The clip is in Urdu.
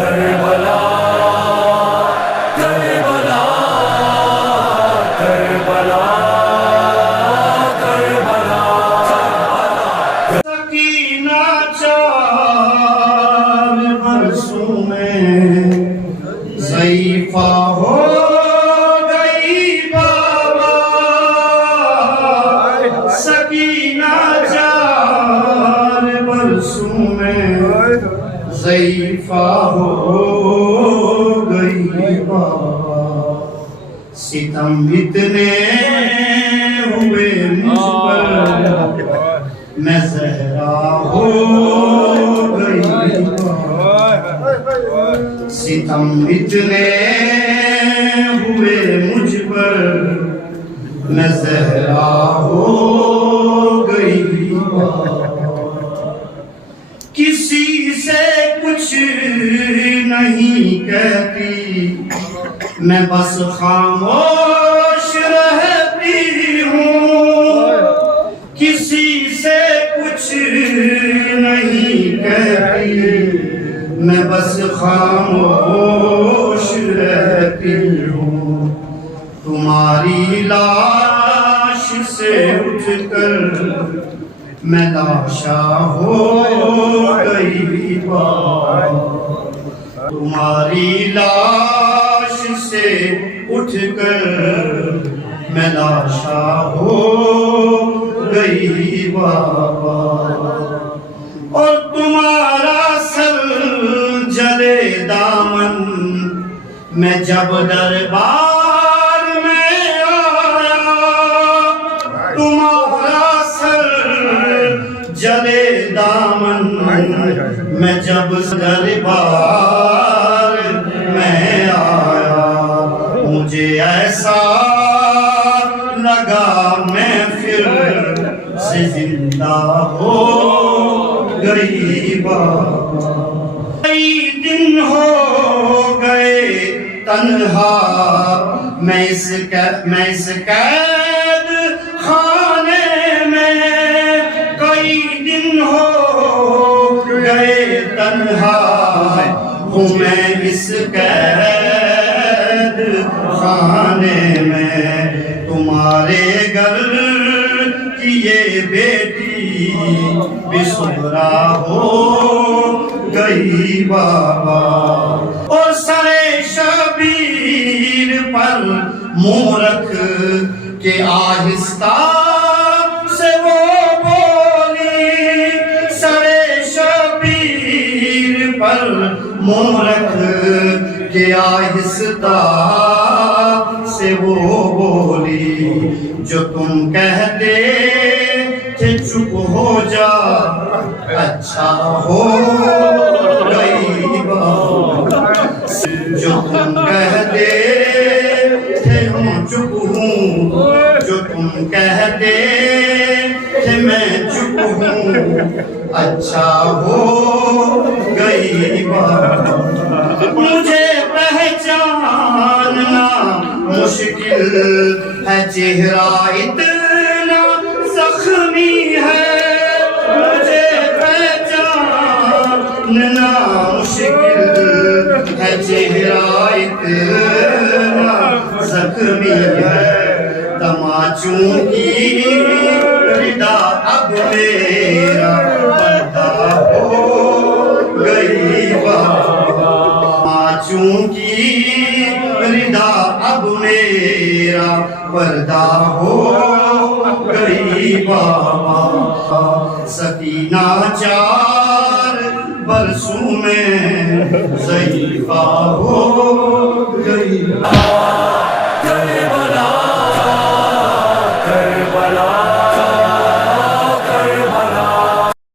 کربلا کربلا کربلا کربلا سکینہ 4 برسوں میں ضعیفہ ہو گئی بابا، سکینہ 4 برسوں میں ضعیفہ ہو گئی بابا، ستم اتنے ہوئے مجھ پر میں زہرا ہو گئی بابا، ستم اتنے ہوئے مجھ پر میں زہرا ہو گئی بابا، کسی سے کچھ نہیں کہتی میں بس خاموش رہتی ہوں، کسی سے کچھ نہیں کہتی میں بس خاموش رہتی ہوں، تمہاری لاش سے اٹھ کر میں لاشا ہو گئی بابا، تمہاری لاش سے اٹھ کر میں لاشا ہو گئی بابا، اور تمہارا سر جلے دامن میں جب دربار میں آیا، تمہارا سر جلے دامن میں جب دربار میں آیا، مجھے ایسا لگا میں پھر سے زندہ ہو گئی بابا، کئی دن ہو گئے تنہا میں اس قید خانے میں، کئی دن ہو گئے تنہا ہوں میں اس قید خانے میں، تمہارے گھر کی یہ بیٹی بھی صغرا ہو گئی بابا، اور سر شبیر پر منہ رکھ کے آہستہ سے وہ بولی، سر شبیر پر منہ رکھ کے آہستہ سے وہ بولی، جو تم کہتے تھے چپ ہو جا اچھا ہو گئی بابا، جو تم کہتے تھے ہم چپ ہوں، جو تم کہتے تھے میں چپ ہوں اچھا ہو گئی بابا، مجھے پہچاننا مشکل ہے چہرہ اتنا زخمی ہے، مجھے پہچاننا مشکل ہے چہرہ اتنا زخمی ہے، تماچوں کی ردا اب میرا پردہ ہو گئی بابا، تماچوں کی ردا اب میرا پردہ ہو گئی بابا، سکینہ 4 برسوں میں ضعیفہ ہو گئی۔